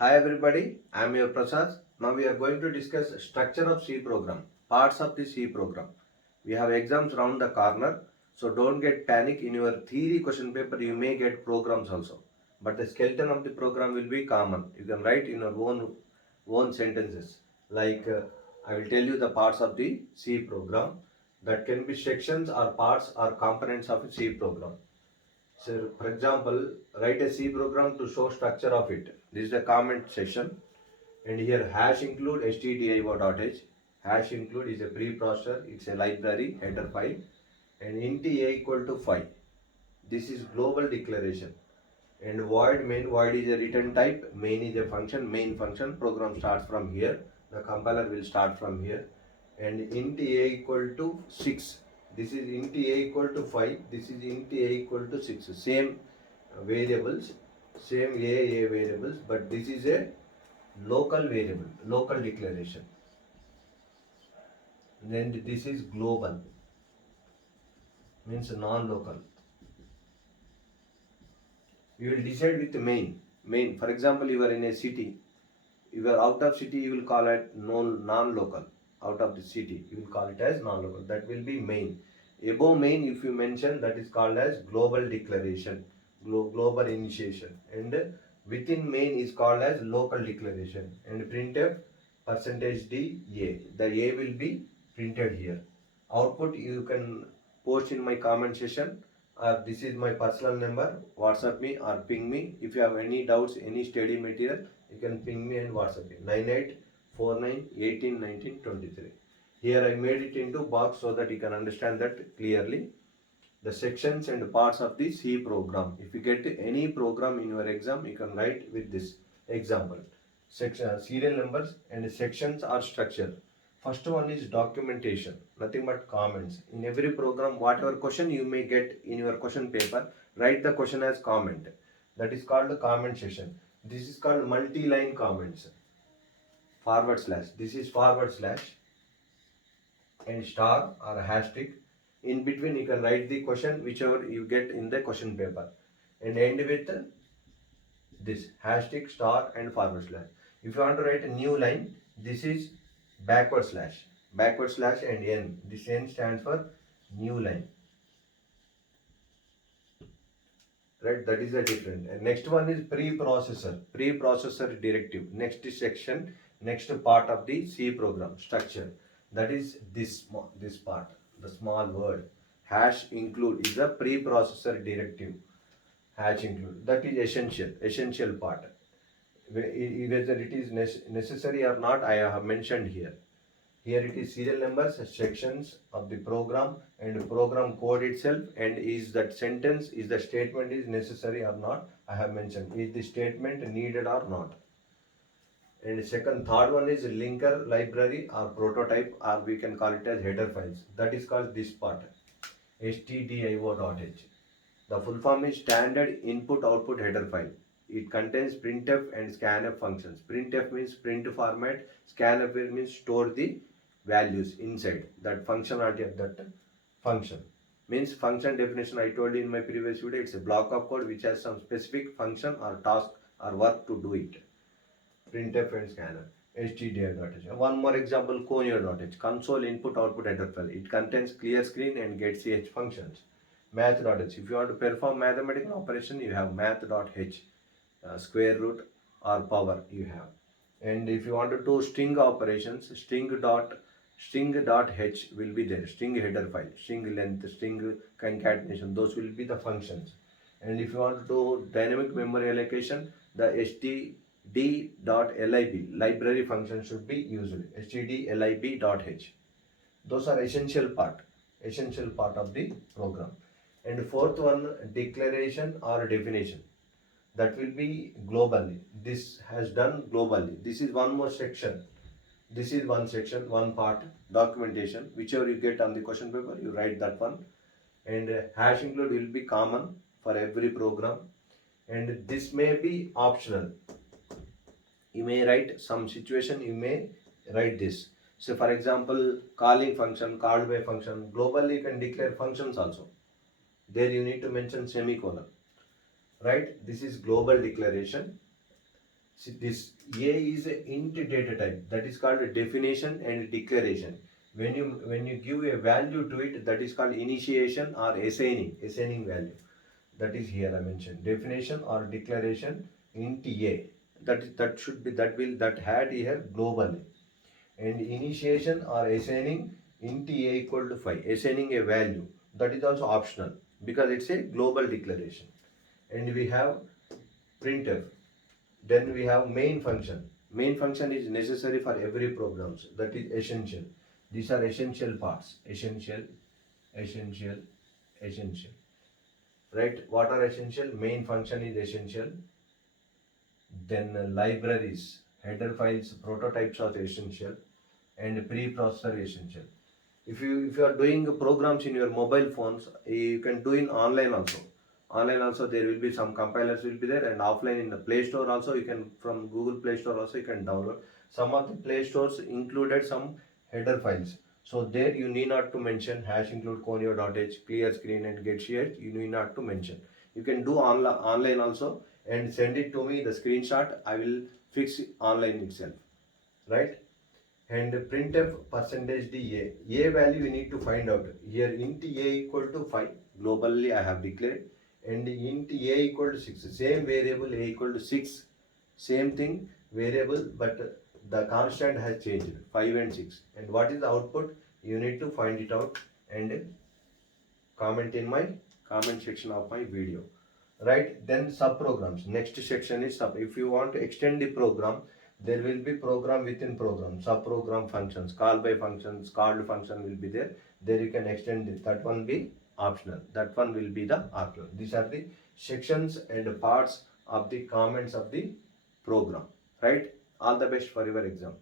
Hi everybody, I am your Prasad. Now we are going to discuss structure of C program, parts of the C program. We have exams round the corner, so don't get panic. In your theory question paper, you may get programs also, but the skeleton of the program will be common. You can write in your own sentences. I will tell you the parts of the C program. That can be sections or parts or components of a C program. So, for example, write a C program to show structure of it. This is the comment section, and here hash include stdio.h. Hash include is a preprocessor. It's a library header file, and int a equal to 5. This is global declaration. And void is a return type. Main is a function. Main function program starts from here. The compiler will start from here. And int a equal to 6. This is int a equal to 5. This is int a equal to 6. Same variables, same a variables, but this is a local variable, local declaration. Then this is global, means non-local. You will decide with main. Main, for example, you are in a city. If you are out of city, you will call it non-local. Out of the city, you will call it as non-local. That will be main. Above main, if you mention, that is called as global declaration, global initiation. And within main is called as local declaration. And printf %d a. The a will be printed here. Output you can post in my comment section. This is my personal number. WhatsApp me or ping me. If you have any doubts, any study material, you can ping me and WhatsApp me. 9849181923. Here I made it into box so that you can understand that clearly. The sections and parts of the C program. If you get any program in your exam, you can write with this example. Serial numbers and sections are structure. First one is documentation, nothing but comments. In every program, whatever question you may get in your question paper, write the question as comment. That is called the comment section. This is called multi-line comments. Forward slash. This is forward slash and star or hashtag. In between, you can write the question whichever you get in the question paper, and end with this hashtag star and forward slash. If you want to write a new line, this is backward slash and n. This n stands for new line, right? That is the different. And next one is preprocessor directive. Next section, next part of the C program structure, that is this part, the small word hash include is a preprocessor directive. Hash include, that is essential part. Whether it is necessary or not, I have mentioned here. Here it is serial numbers, sections of the program and program code itself, and is that sentence, is the statement is necessary or not, I have mentioned. Is the statement needed or not? And third one is linker library or prototype, or we can call it as header files. That is called this part, stdio.h. The full form is standard input output header file. It contains printf and scanf functions. Printf means print format, scanf means store the values inside that functionality of that function. Means function definition, I told you in my previous video, it's a block of code which has some specific function or task or work to do it. Printf and scanf. stdio.h. One more example, conio.h. Console input output header file. It contains clear screen and getch functions. Math.h. If you want to perform mathematical operation, you have math.h. Square root or power you have. And if you want to do string operations, string.h will be there. String header file, string length, string concatenation, those will be the functions. And if you want to do dynamic memory allocation, the std.lib library function should be used. stdlib.h. Those are essential part of the program. And fourth one, declaration or definition. That will be globally. This has done globally. This is one more section. This is one section, one part, documentation. Whichever you get on the question paper, you write that one. And hash include will be common for every program. And this may be optional. You may write some situation, you may write this. So for example, calling function, called by function. Globally you can declare functions also. There you need to mention semicolon. Right? This is global declaration. See, this A is a int data type, that is called a definition and declaration. When you give a value to it, that is called initiation or assigning value. That is here I mentioned definition or declaration int A. That had here globally, and initiation or assigning int A equal to 5, assigning a value, that is also optional because it's a global declaration. And we have printf. Then we have main function. Main function is necessary for every programs. That is essential. These are essential parts. Essential. Right? What are essential? Main function is essential. Then libraries, header files, prototypes are essential, and preprocessor essential. If you are doing programs in your mobile phones, you can do in online also. Online also there will be some compilers will be there, and offline in the Play Store also you can, from Google Play Store also you can download. Some of the Play Stores included some header files. So there you need not to mention hash include conio.h, clear screen and get.ch. You need not to mention. You can do online also and send it to me the screenshot. I will fix it online itself, right? And printf percentage d a value we need to find out. Here int a equal to 5 globally I have declared, and int a equal to 6, same variable a equal to 6, same thing variable, but the constant has changed 5 and 6. And what is the output? You need to find it out and comment in my comment section of my video, right? Then sub programs. Next section is sub. If you want to extend the program, there will be program within program, sub program functions, call by functions, called function will be there. There you can extend it. That one be optional. That one will be the optional. These are the sections and parts of the comments of the program, right? All the best for your exam.